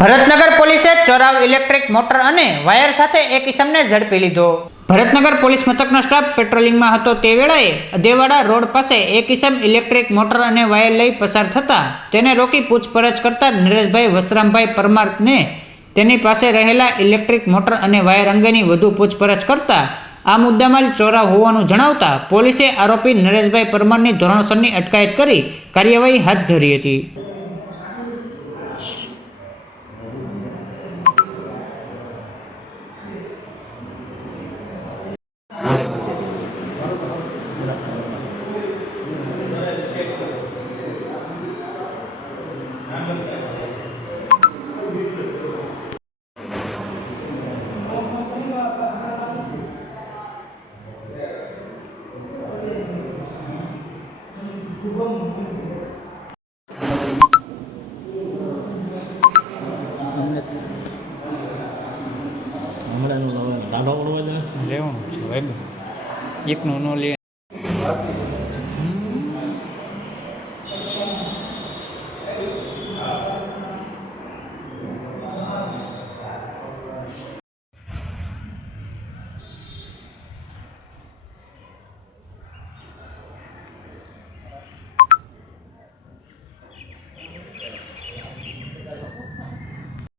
ભરતનગર પોલીસે ચોરાવ electric motor અને wire સાથે એક ઇસમને ઝડપી લીધો। ભરતનગર પોલીસ મથકનો સ્ટાફ પેટ્રોલિંગમાં હતો તે વેળાએ અધેવાડા રોડ પાસે એક ઇસમ ઇલેક્ટ્રિક મોટર અને વાયર લઈ પસાર થતા તેને રોકી પૂછપરછ કરતા નરેશભાઈ વસરામભાઈ પરમારને તેની પાસે રહેલા ઇલેક્ટ્રિક મોટર અને વાયર અંગેની વધુ પૂછપરછ કરતા આ મુદ્દામાલ ચોરાવ હોવાનું જણાવતા પોલીસે આરોપી નરેશભાઈ પરમારની ધોરણસરની અટકાયત કરી કાર્યવાહી હાથ ધરી હતી। હમણાં રાડો પડવા જ લેવાનું છે ભાઈ, એકનું ન લે।